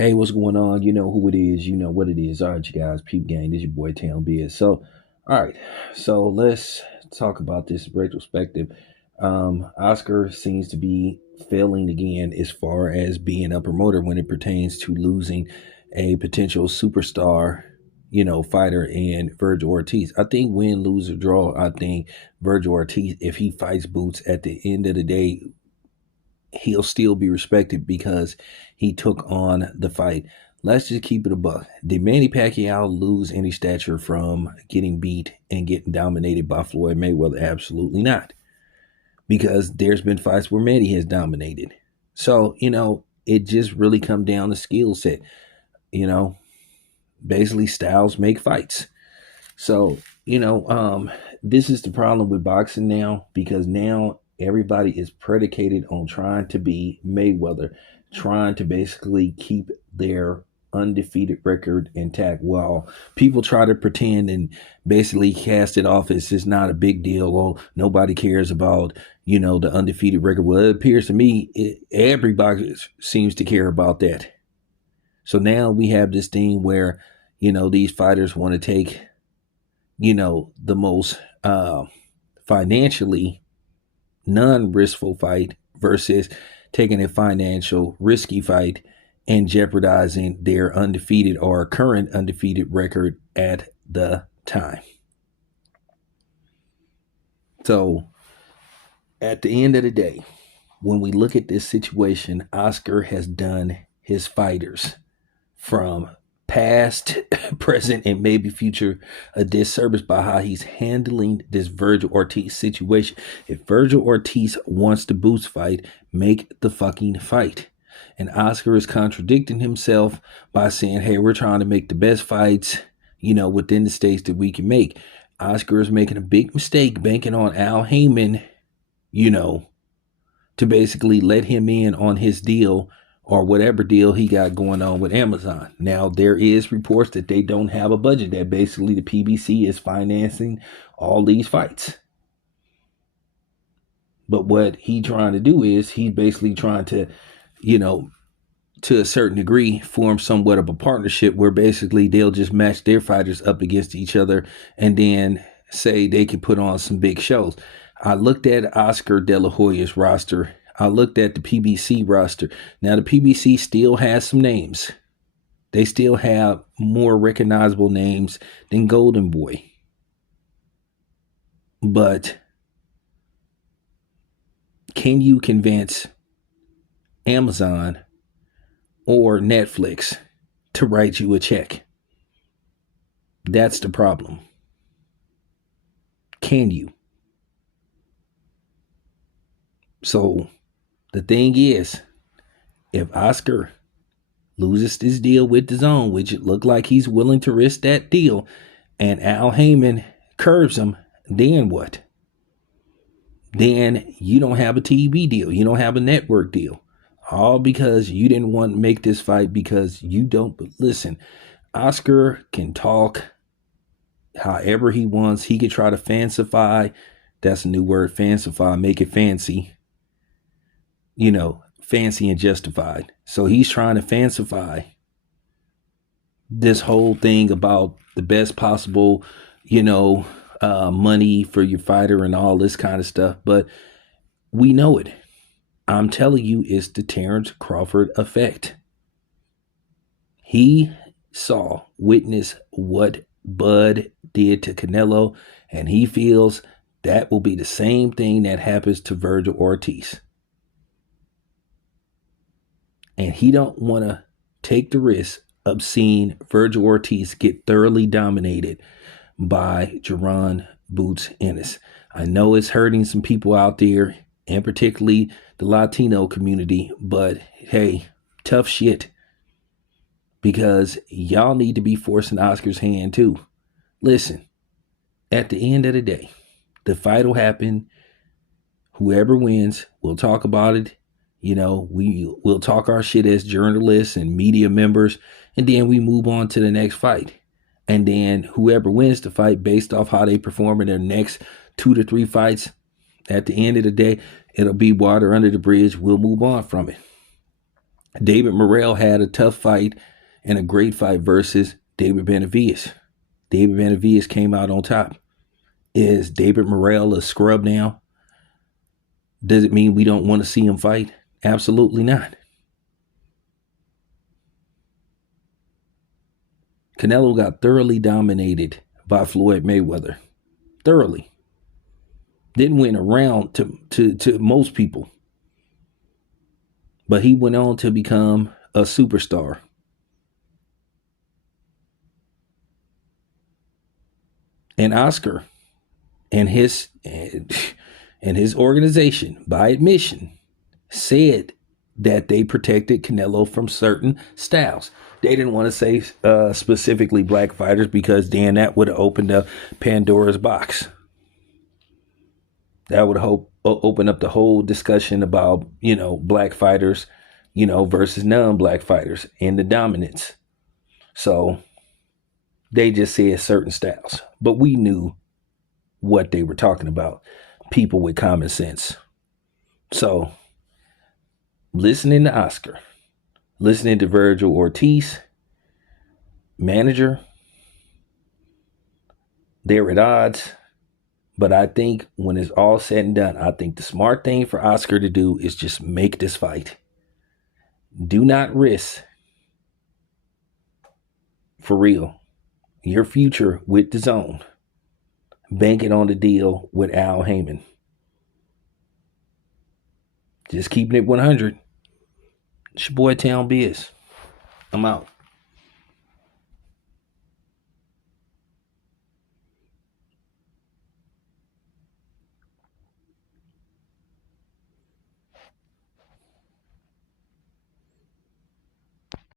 Hey, what's going on? You know who it is. You know what it is. All right, you guys, peep gang. This your boy Town Beard. All right. So let's talk about this retrospective. Oscar seems to be failing again as far as being a promoter when it pertains to losing a potential superstar, fighter in Virgil Ortiz. I think win, lose, or draw. I think Virgil Ortiz, if he fights Boots at the end of the day, he'll still be respected because he took on the fight. Let's just keep it a buck. Did Manny Pacquiao lose any stature from getting beat and getting dominated by Floyd Mayweather? Absolutely not. Because there's been fights where Manny has dominated. So, it just really come down to skill set. You know, basically styles make fights. So, this is the problem with boxing now because now everybody is predicated on trying to be Mayweather, trying to basically keep their undefeated record intact while people try to pretend and basically cast it off as it's not a big deal or nobody cares about, the undefeated record. Well, it appears to me everybody seems to care about that. So now we have this thing where, these fighters want to take the most financially non-riskful fight versus taking a financial risky fight and jeopardizing their undefeated or current undefeated record at the time. So at the end of the day, when we look at this situation, Oscar has done his fighters from past, present, and maybe future a disservice by how he's handling this Virgil Ortiz situation. If Virgil Ortiz wants the Boots fight, make the fucking fight. And Oscar is contradicting himself by saying, hey, we're trying to make the best fights, within the states that we can make. Oscar is making a big mistake banking on Al Heyman, to basically let him in on his deal or whatever deal he got going on with Amazon. Now, there is reports that they don't have a budget, that basically the PBC is financing all these fights. But what he trying to do is he's basically trying to, to a certain degree, form somewhat of a partnership where basically they'll just match their fighters up against each other and then say they can put on some big shows. I looked at Oscar De La Hoya's roster. I looked at the PBC roster. Now, the PBC still has some names. They still have more recognizable names than Golden Boy. But can you convince Amazon or Netflix to write you a check? That's the problem. Can you? So the thing is, if Oscar loses this deal with the Zone, which it looked like he's willing to risk that deal, and Al Heyman curbs him, then what? Then you don't have a TV deal. You don't have a network deal. All because you didn't want to make this fight because you don't. Listen, Oscar can talk however he wants. He could try to fancify. That's a new word, fancify, make it fancy. Fancy and justified. So he's trying to fancify this whole thing about the best possible, money for your fighter and all this kind of stuff. But we know it. I'm telling you, it's the Terrence Crawford effect. He witnessed what Bud did to Canelo, and he feels that will be the same thing that happens to Virgil Ortiz. And he don't want to take the risk of seeing Virgil Ortiz get thoroughly dominated by Jaron Boots Ennis. I know it's hurting some people out there, and particularly the Latino community, but hey, tough shit. Because y'all need to be forcing Oscar's hand too. Listen, at the end of the day, the fight will happen. Whoever wins, we'll talk about it. We'll talk our shit as journalists and media members, and then we move on to the next fight. And then whoever wins the fight based off how they perform in their next 2 to 3 fights, at the end of the day, it'll be water under the bridge. We'll move on from it. David Morrell had a tough fight and a great fight versus David Benavidez. David Benavidez came out on top. Is David Morrell a scrub now? Does it mean we don't want to see him fight? Absolutely not. Canelo got thoroughly dominated by Floyd Mayweather. Thoroughly. Didn't win a round to most people. But he went on to become a superstar. And Oscar and his organization, by admission, said that they protected Canelo from certain styles. They didn't want to say specifically black fighters because then that would have opened up Pandora's box. That would open up the whole discussion about, black fighters, versus non-black fighters and the dominance. So they just said certain styles. But we knew what they were talking about. People with common sense. So listening to Oscar, listening to Virgil Ortiz, manager, they're at odds. But I think when it's all said and done, I think the smart thing for Oscar to do is just make this fight. Do not risk, for real, your future with the zone. Bank it on the deal with Al Heyman. Just keeping it 100. It's your boy Town Biz. I'm out.